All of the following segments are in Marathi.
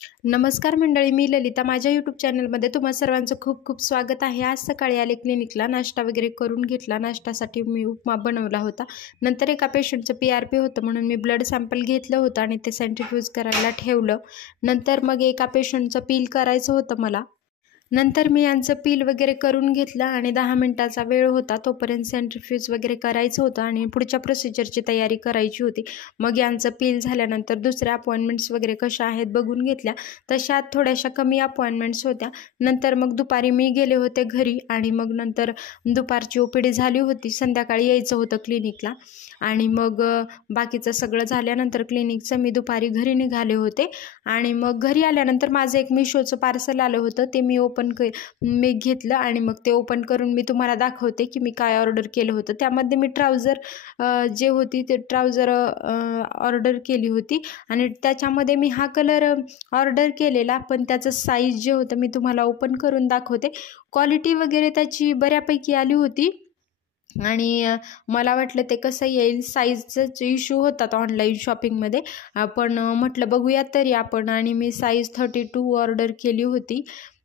नमस्कार मंडळी, मी ललिता. माझ्या यूट्यूब चॅनलमध्ये तुम्हा सर्वांचं खूप खूप स्वागत आहे. आज सकाळी आले क्लिनिकला, नाश्ता वगैरे करून घेतला. नाश्त्यासाठी मी उपमा बनवला होता. नंतर एका पेशंटचं PRP होतं म्हणून मी ब्लड सॅम्पल घेतलं होतं आणि ते सेंट्रिफ्यूज करायला ठेवलं. नंतर मग एका पेशंटचं पील करायचं होतं मला. नंतर मी यांचं पील वगैरे करून घेतलं आणि 10 मिनटाचा वेळ होता, तोपर्यंत सेंट्रिफ्यूज वगैरे करायचं होतं आणि पुढच्या प्रोसिजरची तयारी करायची होती. मग यांचं पील झाल्यानंतर दुसऱ्या अपॉइंटमेंट्स वगैरे कशा आहेत बघून घेतल्या. तशा थोड्याशा कमी अपॉइंटमेंट्स होत्या. नंतर मग दुपारी मी गेले होते घरी आणि मग नंतर दुपारची OPD झाली होती. संध्याकाळी यायचं होतं क्लिनिकला आणि मग बाकीचं सगळं झाल्यानंतर क्लिनिकचं मी दुपारी घरी निघाले होते आणि मग घरी आल्यानंतर माझं एक मिशोचं पार्सल आलं होतं. ते मी घेतलं आणि मग ते ओपन करून मी तुम्हाला दाखवते की मी काय ऑर्डर केलं होतं. त्यामध्ये मी ट्राउझर जे होती ते ट्राउझर ऑर्डर केली होती आणि त्याच्यामध्ये मी हा कलर ऑर्डर केलेला, पण त्याचं साईज जे होतं मी तुम्हाला ओपन करून दाखवते. क्वालिटी वगैरे त्याची बऱ्यापैकी आली होती आणि मला वाटलं ते कसं येईल, साईजचाच इश्यू होतात ऑनलाईन शॉपिंगमध्ये. पण म्हटलं बघूयात तरी आपण, आणि मी साईज 32 ऑर्डर केली होती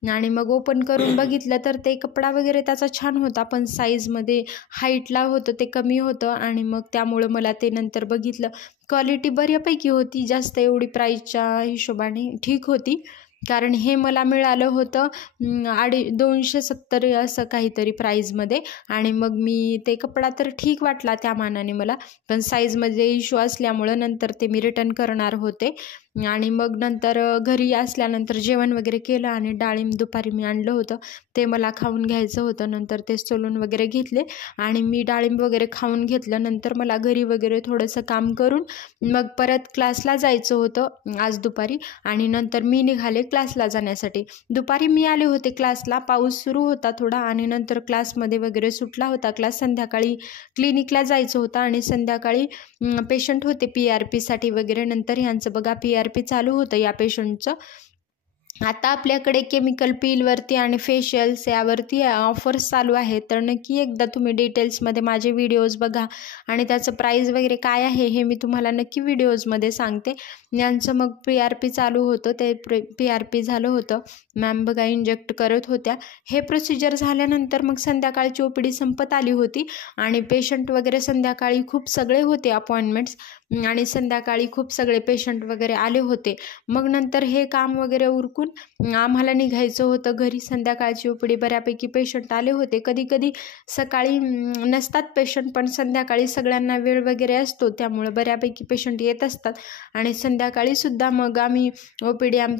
आणि मग ओपन करून बघितलं तर ते कपडा वगैरे त्याचा छान होता, पण साईजमध्ये हाईटला होतं ते कमी होतं आणि मग त्यामुळं मला ते नंतर बघितलं. क्वालिटी बऱ्यापैकी होती, जास्त एवढी प्राईसच्या हिशोबाने ठीक होती. कारण हे मला मिळालं होतं 270 असं काहीतरी प्राईजमध्ये आणि मग मी ते कपडा तर ठीक वाटला त्या मानाने मला, पण साईजमध्ये इश्यू असल्यामुळं नंतर ते मी रिटर्न करणार होते. आणि मग नंतर घरी असल्यानंतर जेवण वगैरे केलं आणि डाळिंब दुपारी मी आणलं होतं ते मला खाऊन घ्यायचं होतं. नंतर ते सोलून वगैरे घेतले आणि मी डाळिंब वगैरे खाऊन घेतलं. नंतर मला घरी वगैरे थोडंसं काम करून मग परत क्लासला जायचं होतं आज दुपारी आणि नंतर मी निघाले क्लासला जाण्यासाठी. दुपारी मी आले होते क्लासला, पाऊस सुरू होता थोडा आणि नंतर क्लासमध्ये वगैरे सुटला होता क्लास. संध्याकाळी क्लिनिकला जायचं होतं आणि संध्याकाळी पेशंट होते PRPसाठी वगैरे. नंतर ह्यांचं बघा PRP चालू होतं या पेशंटचं. आता आपल्याकडे केमिकल पीलवरती आणि फेशियल्स यावरती ऑफर्स चालू आहेत, तर नक्की एकदा तुम्ही डिटेल्समध्ये माझे व्हिडिओज बघा आणि त्याचं प्राईस वगैरे काय आहे हे मी तुम्हाला नक्की व्हिडिओजमध्ये सांगते. यांचं मग PRP चालू होतं, ते PRP झालं होतं. मॅम बघा इंजेक्ट करत होत्या. हे प्रोसिजर झाल्यानंतर मग संध्याकाळची OPD संपत आली होती आणि पेशंट वगैरे संध्याकाळी खूप सगळे होते अपॉइंटमेंट्स आणि संध्याकाळी खूप सगळे पेशंट वगैरे आले होते. मग नंतर हे काम वगैरे उरकून आम्हाला निघायचं होतं घरी. संध्याकाळची OPD बऱ्यापैकी पेशंट आले होते. कधी कधी सकाळी नसतात पेशंट, पण संध्याकाळी सगळ्यांना वेळ वगैरे असतो, त्यामुळे बऱ्यापैकी पेशंट येत असतात आणि संध्याकाळी सुद्धा मग आम्ही OPD आमची